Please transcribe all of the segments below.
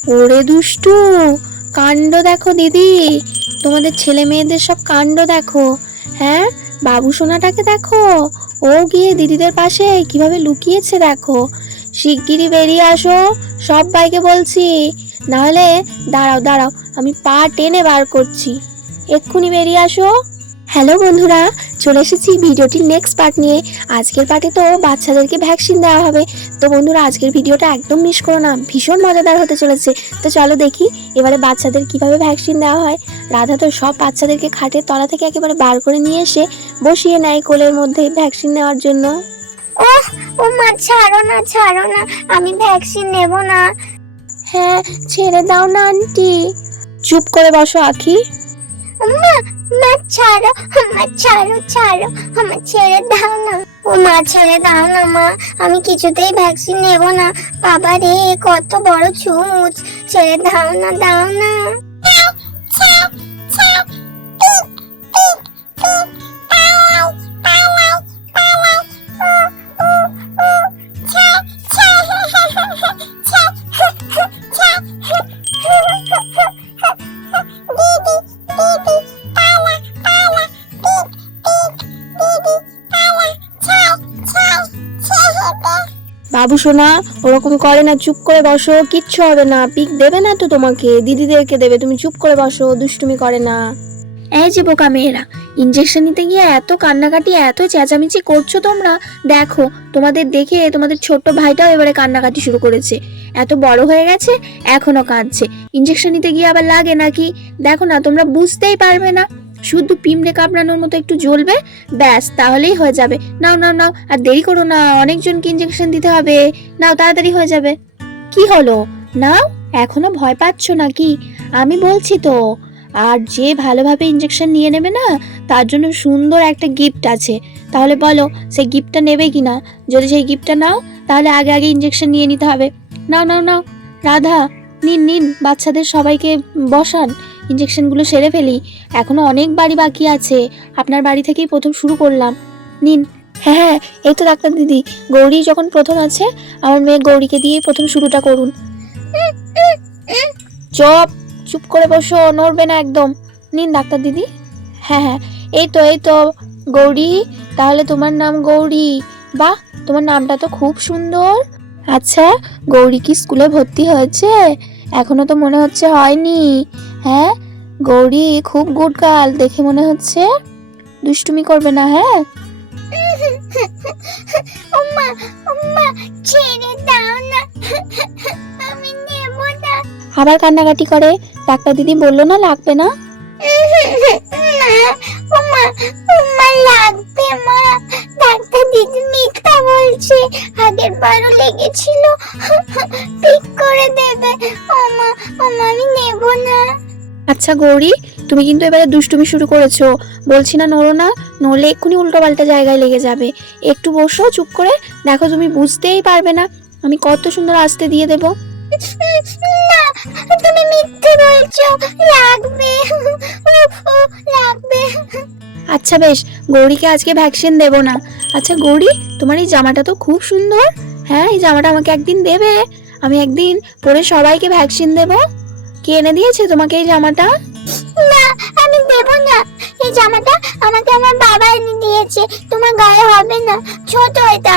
ওরে দুষ্টু, কাণ্ড দেখো দিদি, তোমাদের ছেলে মেয়েদের সব কাণ্ড দেখো। হ্যাঁ, বাবু সোনাটাকে দেখো, ও গিয়ে দিদিদের পাশে কিভাবে লুকিয়েছে দেখো। শিগগিরই বেরিয়ে আসো, সবাইকে বলছি, নাহলে দাঁড়াও দাঁড়াও, আমি পা টেনে বার করছি, এক্ষুনি বেরিয়ে আসো। হ্যালো বন্ধুরা, চলে এসেছি ভিডিওটির নেক্সট পার্ট নিয়ে। আজকের পার্টে তো বাচ্চাদেরকে ভ্যাকসিন দেওয়া হবে। তো বন্ধুরা, আজকের ভিডিওটা একদম মিস করো না, ভীষণ মজাদার হতে চলেছে। তো চলো দেখি এবারে বাচ্চাদের কিভাবে ভ্যাকসিন দেওয়া হয়। রাধা তো সব বাচ্চাদেরকে খাটের তলা থেকে একেবারে বার করে নিয়ে এসে বসিয়ে নেয় কোলের মধ্যে ভ্যাকসিন নেওয়ার জন্য। ওহ, ও মা, ছাড়ো না ছাড়ো না, আমি ভ্যাকসিন নেব না। হ্যাঁ, ছেড়ে দাও না আন্টি। চুপ করে বসো আখি। মা, মা ছাড়ো, মা ছাড়ো ছাড়ো, আমার ছেড়ে দাও না। ও মা, ছেড়ে দাও না মা, আমি কিছুতেই ভ্যাকসিন নেব না। বাবা রে, কত বড় ছুঁচ, ছেড়ে দাও না, দাও না। বাবু সোনা, ওরকম করে না, চুপ করে বসো, কিচ্ছু হবে না। পিক দেবে না তো তোমাকে, দিদিদেরকে দেবে, তুমি চুপ করে বসো, দুষ্টুমি করে না। এই যে বোকা মেয়েরা, ইঞ্জেকশন নিতে গিয়ে এত কান্নাকাটি এত চেঁচামেচি করছো তোমরা। দেখো, তোমাদের দেখে তোমাদের ছোট্ট ভাইটাও এবারে কান্নাকাটি শুরু করেছে। এত বড় হয়ে গেছে এখনো কাঁদছে। ইঞ্জেকশন নিতে গিয়ে আবার লাগে নাকি? দেখো না, তোমরা বুঝতেই পারবে না, শুধু পিমড়ে কামড়ানোর মতো একটু জ্বলবে, ব্যাস, তাহলেই হয়ে যাবে। নাও নাও নাও, আর দেরি করো না, অনেকজনকে ইঞ্জেকশন দিতে হবে। নাও, তাড়াতাড়ি হয়ে যাবে। কি হলো, নাও, এখনো ভয় পাচ্ছ নাকি? আমি বলছি তো। আর যে ভালোভাবে ইঞ্জেকশন নিয়ে নেবে না, তার জন্য সুন্দর একটা গিফট আছে। তাহলে বলো, সেই গিফটটা নেবে কিনা? যদি সেই গিফটটা নাও, তাহলে আগে আগে ইঞ্জেকশন নিয়ে নিতে হবে। নাও নাও নাও, রাধা, নিন নিন, বাচ্চাদের সবাইকে বসান, ইঞ্জেকশনগুলো সেরে ফেলি। এখনো অনেক বাড়ি বাকি আছে, আপনার বাড়ি থেকেই প্রথম শুরু করলাম। নিন। হ্যাঁ হ্যাঁ, এই তো ডাক্তার দিদি, গৌরী যখন প্রথম আছে, আমার মেয়ে গৌরীকে দিয়ে প্রথম শুরুটা করুন। চুপ, চুপ করে বসো, নড়বে না একদম। নিন ডাক্তার দিদি। হ্যাঁ হ্যাঁ, এই তো এই তো, গৌরী, তাহলে তোমার নাম গৌরী। বাহ, তোমার নামটা তো খুব সুন্দর। আচ্ছা, গৌরী কি স্কুলে ভর্তি হয়েছে? এখনো তো মনে হচ্ছে হয়নি। হ্যাঁ, গৌরী খুব গুড গার্ল দেখে মনে হচ্ছে, দুষ্টুমি করবে না। হ্যাঁ, ওমা, ওমা, ছেড়ে দাও না, আমি নেব না। আবার কান্নাকাটি করে। ডাক্তার দিদি বললো না লাগবে না। না, ওমা, ওমা লাগবে মা, ডাক্তার দিদি মিথ্যা বলছে, আগের বারও লেগেছিল, ঠিক করে দেবে। ওমা, ওমা, আমি নেব না। আচ্ছা গৌরী, তুমি কিন্তু এবারে দুষ্টুমি শুরু করেছো। বলছি না নড়ো না, নড়লে এক্ষুনি উল্টো পাল্টা জায়গায় লেগে যাবে। একটু বসো চুপ করে, দেখো তুমি বুঝতেই পারবে না, আমি কত সুন্দর আস্তে দিয়ে দেবো। না, তুমি মিথ্যে বলছো, লাগবে, লাগবে। আচ্ছা বেশ, গৌরীকে আজকে ভ্যাকসিন দেবো না। আচ্ছা গৌরী, তোমার এই জামাটা তো খুব সুন্দর। হ্যাঁ, এই জামাটা আমাকে একদিন দেবে, আমি একদিন পরে সবাইকে ভ্যাকসিন দেবো। কে এনে দিয়েছে তোমাকে এই জামাটা? না, আমি দেব না, এই জামাটা আমাকে আমার বাবা এনে দিয়েছে, তোমার গায়ে হবে না, ছোট এটা।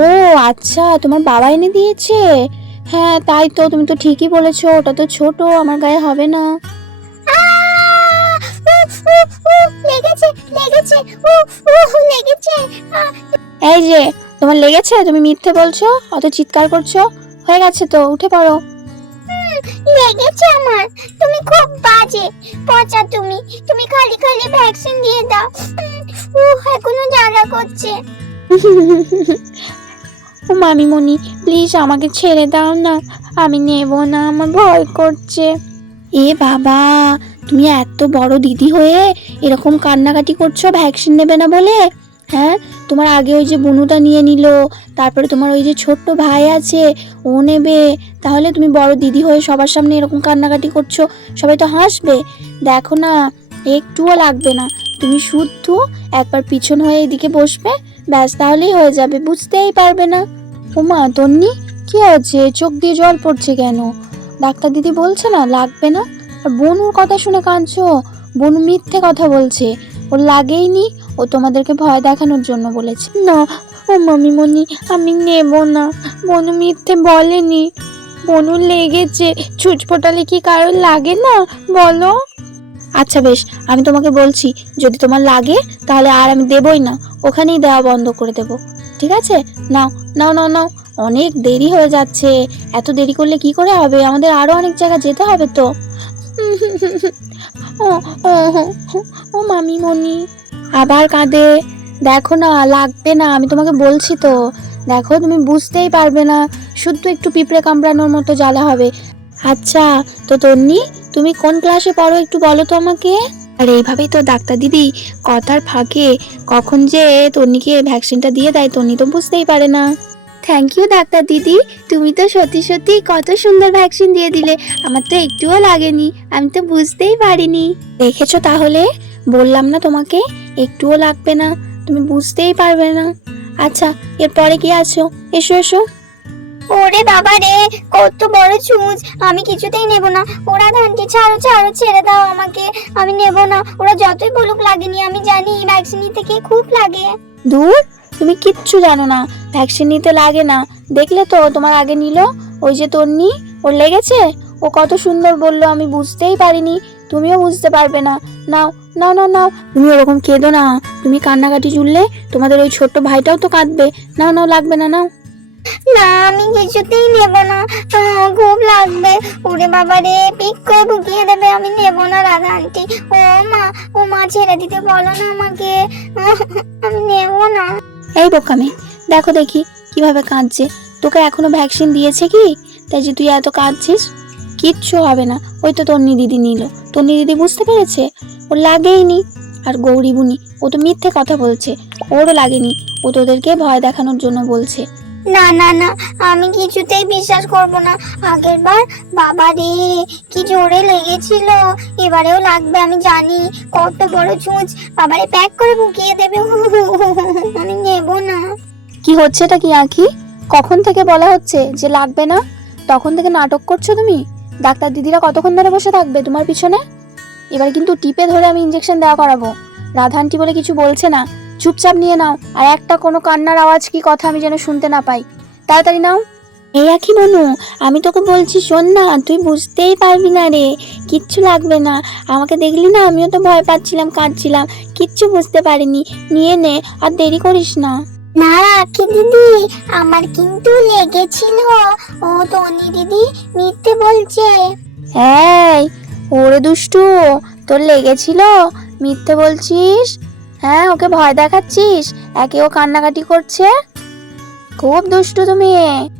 ও আচ্ছা, তোমার বাবা এনে দিয়েছে। হ্যাঁ তাই তো, তুমি তো ঠিকই বলেছো, ওটা তো ছোট, আমার গায়ে হবে না। লেগেছে, লেগেছে, লেগেছে। এই যে, তোমার লেগেছে, তুমি মিথ্যে বলছো, অত চিৎকার করছো। হয়ে গেছে তো, উঠে পড়ো। লেগেছে আমার, তুমি খুব বাজে পচা, তুমি তুমি খালি খালি ভ্যাকসিন দিয়ে দাও। এখনো জ্বালা করছে। ও মামিমণি, প্লিজ আমাকে ছেড়ে দাও না, আমি নেব না, আমার ভয় করছে। এ বাবা, তুমি এত বড় দিদি হয়ে এরকম কান্নাকাটি করছো ভ্যাকসিন নেবে না বলে? হ্যাঁ, তোমার আগে ওই যে বুনুটা নিয়ে নিল, তারপরে তোমার ওই যে ছোট্ট ভাই আছে, ও নেবে, তাহলে তুমি বড় দিদি হয়ে সবার সামনে এরকম কান্নাকাটি করছো, সবাই তো হাসবে। দেখো না, একটুও লাগবে না, তুমি শুদ্ধ একবার পিছন হয়ে এদিকে বসবে, ব্যাস, তাহলেই হয়ে যাবে, বুঝতেই পারবে না। ওমা তন্নি, কি হয়েছে, চোখ দিয়ে জল পড়ছে কেন? ডাক্তার দিদি বলছে না লাগবে না, আর বনুর কথা শুনে কাঁদছো? বনু মিথ্যে কথা বলছে, ওর লাগেইনি, ও তোমাদেরকে ভয় দেখানোর জন্য বলেছে। না ও মামিমণি, আমি নেব না, বনু মিথ্যে বলেনি, বনু লেগেছে। ছুঁচফোটালে কি কারোর লাগে না বলো? আচ্ছা বেশ, আমি তোমাকে বলছি, যদি তোমার লাগে তাহলে আর আমি দেবই না, ওখানেই দেওয়া বন্ধ করে দেব, ঠিক আছে? নাও নাও নাও নাও, অনেক দেরি হয়ে যাচ্ছে, এত দেরি করলে কি করে হবে, আমাদের আরো অনেক জায়গা যেতে হবে তো। ও ও ও মামিমণি আবার কাঁদে। দেখো না, লাগবে না, আমি তোমাকে বলছি তো, দেখো তুমি বুঝতেই পারবে না, শুধু একটু পিঁপড়ে কামড়ানোর মতো জ্বালা হবে। আচ্ছা তো তন্নি, তুমি কোন ক্লাসে পড়ো একটু বলো তো আমাকে। আর এইভাবেই তো ডাক্তার দিদি কথার ফাঁকে কখন যে তন্নিকে ভ্যাকসিনটা দিয়ে দেয়, তন্নি তো বুঝতেই পারে না। থ্যাংক ইউ ডাক্তার দিদি, তুমি তো সত্যি সত্যি কত সুন্দর ভ্যাকসিন দিয়ে দিলে, আমার তো একটুও লাগেনি, আমি তো বুঝতেই পারিনি। দেখেছো তাহলে, বললাম না তোমাকে, একটুও লাগবে না, তুমি বুঝতেই পারবে না। আচ্ছা এরপরে কি আছো, এসো এসো। ওরে বাবা রে, কত বড় ছুঁচ, আমি কিছুতেই নেব না। ওরা আন্টি ছাড়ো ছাড়ো, ছেড়ে দাও আমাকে, আমি নেব না। ওরা যতই বলুক লাগেনি, আমি জানি ভ্যাকসিন নিতে কি খুব লাগে। দূর, তুমি কিচ্ছু জানো না, ভ্যাকসিন নিতে লাগে না, দেখলে তো তোমার আগে নিল, ওই যে তন্নি, ওর লেগেছে, ও কত সুন্দর বললো, আমি বুঝতেই পারিনি, তুমিও বুঝতে পারবে না। নাও নাও নাও নাও, তুমি ওরকম কেঁদো না, তুমি কান্নাকাটি জুড়লে তোমাদের ওই ছোট্ট ভাইটাও তো কাঁদবে। নাও নাও, লাগবে না, নাও। না আমি কিছুতেই নেব না, খুব লাগবে। ওরে বাবা রে, পিক করে ঢুকিয়ে দেবে, আমি নেব না রাধা আন্টি। ও মা ছেড়ে দিতে বলো না আমাকে, আমি নেব না। এই বোকামে, দেখো দেখি কিভাবে কাঁদছে, তোকে এখনো ভ্যাকসিন দিয়েছে কি, তাই যে তুই এত কাঁদছিস? কিচ্ছু হবে না, ওই তো তন্নি দিদি নিল, তন্নি দিদি বুঝতে পেরেছে ওর লাগেইনি। আর গৌরী বুনি, ও তো মিথ্যে কথা বলছে, ওরও লাগেনি, ও তোদেরকে ভয় দেখানোর জন্য বলছে। না না না, আমি কিছুতেই বিশ্বাস করব না। আগের বার বাবা রে কি জোরে লেগেছিল, এবারেও লাগবে আমি জানি। কত বড় ছুঁচ, বাবারে প্যাক করে ঢুকিয়ে দেবে। আমি নেব না। কি হচ্ছে এটা কি আঁখি, কখন থেকে বলা হচ্ছে যে লাগবে না, তখন থেকে নাটক করছো তুমি। ডাক্তার দিদিরা কতক্ষণ ধরে বসে থাকবে তোমার পিছনে? এবার কিন্তু টিপে ধরে আমি ইঞ্জেকশন দেওয়া করাবো। রাধা আন্টি বলে কিছু বলছে না, চুপচাপ নিয়ে নাও, আর একটা কোনো কান্নার আওয়াজ কি কথা আমি যেন শুনতে না পাই, তাড়াতাড়ি নাও। এই আঁখি বনু, আমি তোকে বলছি শোন না, তুই বুঝতেই পারবি না রে, কিচ্ছু লাগবে না, আমাকে দেখলি না, আমিও তো ভয় পাচ্ছিলাম, কাঁদছিলাম, কিচ্ছু বুঝতে পারিনি, নিয়ে নে, আর দেরি করিস না। না কি দিদি, আমার কিন্তু লেগেছিল। ও টনি দিদি মিথ্যে বলছে। এই ওরে দুষ্টু, তোর লেগেছিল, মিথ্যে বলছিস? হ্যাঁ, ওকে ভয় দেখাচ্ছিস, একে ও কান্নাকাটি করছে, খুব দুষ্টু তুমি।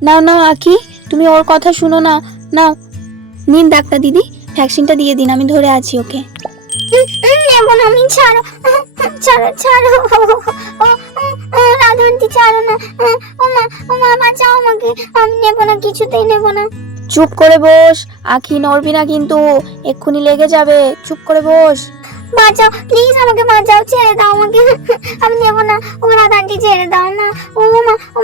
নাও নাও আঁখি, তুমি ওর কথা শুনো না, নাও, নিন ডাক্তার দিদি, ভ্যাকসিনটা দিয়ে দিন, আমি ধরে আছি ওকে। নেব না আমি, ছাড়ো ছাড়ো ছাড়ো। রাধা আন্টি ছাড়ো না। ও মা বাঁচাও আমাকে, আমি নেব না, কিছুতেই নেব না। চুপ করে বস আঁখি, নড়বি না কিন্তু, এক্ষুনি লেগে যাবে, চুপ করে বস। বাঁচাও প্লিজ, আমাকে বাঁচাও, ছেড়ে দাও আমাকে, আমি নেব না। ও রাধা আন্টি ছেড়ে দাও না। ও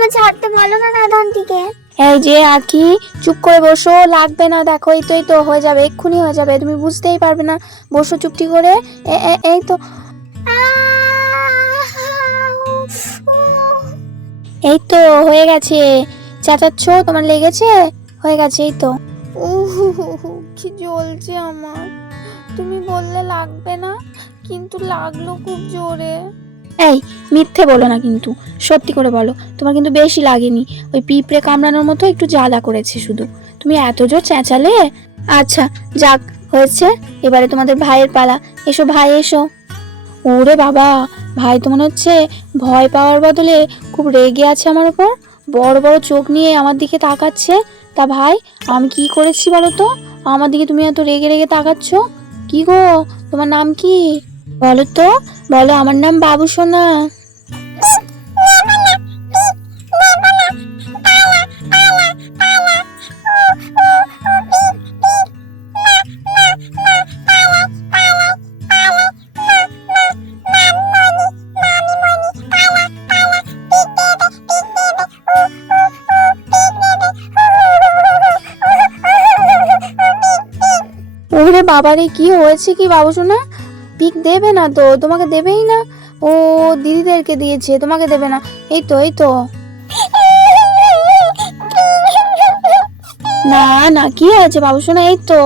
মা ছাড়তে বলো না রাধা আন্টিকে। এই যে আঁখি, চুপ করে বসো, লাগবে না, দেখো এই তো হয়ে যাবে, এক্ষুনি হয়ে যাবে, তুমি বুঝতেই পারবে না, বসো চুপটি করে। এই তো, এই তো হয়ে গেছে, চেঁচাচ্ছ, তোমার লেগেছে, হয়ে গেছে, এই তো। কি জ্বলছে আমার, তুমি বললে লাগবে না, কিন্তু লাগলো খুব জোরে। এই মিথ্যে বলো না কিন্তু, সত্যি করে বলো, তোমার কিন্তু বেশি লাগেনি, ওই পিঁপড়ে কামড়ানোর মতো একটু জ্বালা করেছে শুধু, তুমি এত জোর চেঁচালে। আচ্ছা যাক, হয়েছে, এবারে তোমাদের ভাইয়ের পালা, এসো ভাই এসো। ওরে বাবা, ভাই তো মনে হচ্ছে ভয় পাওয়ার বদলে খুব রেগে আছে আমার উপর, বড় বড় চোখ নিয়ে আমার দিকে তাকাচ্ছে। তা ভাই, আমি কি করেছি বলো তো, আমার দিকে তুমি এত রেগে রেগে তাকাচ্ছ? কি গো, তোমার নাম কি বলো তো, বলো, আমার নাম বাবু সোনা। ওরে বাবারে, কি হয়েছে কি বাবু সোনা? পিক দেবে না তো, তোমাকে দেবেই না। ও দিদিদেরকে দিয়েছে, তোমাকে দেবে না। এই তো এই তো। না না, কি হয়েছে বাবু সোনা? এই তো,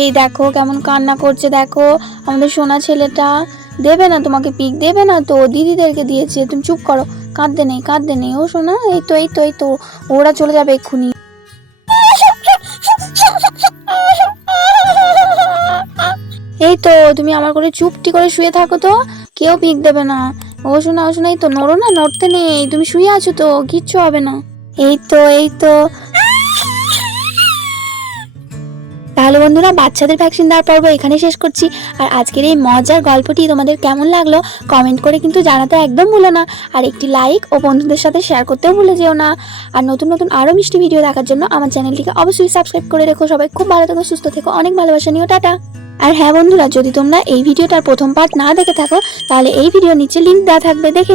এই দেখো কেমন কান্না করছে, দেখো আমাদের সোনা ছেলেটা। দেবে না তোমাকে পিক, দেবে না তো, দিদিদেরকে দিয়েছে। তুমি চুপ করো, কাঁদতে নেই কাঁদতে নেই। ও সোনা, এই তো এই তো এই তো, ওরা চলে যাবে এক্ষুনি। এই তো, তুমি আমার করে চুপটি করে শুয়ে থাকো তো, কেউ পিক দেবে না। ও শোনা ও শোনা, এই তো, নড়ো না, নড়তে নেই, তুমি শুয়ে আছো তো, কিচ্ছু হবে না। এই তো এই তো। তাহলে বন্ধুরা, বাচ্চাদের ভ্যাকসিন দেওয়ার পর্ব এখানে শেষ করছি। আর আজকের এই মজার গল্পটি তোমাদের কেমন লাগলো কমেন্ট করে কিন্তু জানাতে একদম ভুলো না। আর একটি লাইক ও বন্ধুদের সাথে শেয়ার করতেও ভুলে যেও না। আর নতুন নতুন আরও মিষ্টি ভিডিও দেখার জন্য আমার চ্যানেলটিকে অবশ্যই সাবস্ক্রাইব করে রেখো। সবাই খুব ভালো থেকো, সুস্থ থেকো, অনেক ভালোবাসা নিও, টাটা। আর হ্যাঁ বন্ধুরা, যদি তোমরা এই ভিডিওটার প্রথম পার্ট না দেখে থাকো, তাহলে এই ভিডিওর নিচে লিংক দেওয়া থাকবে, দেখে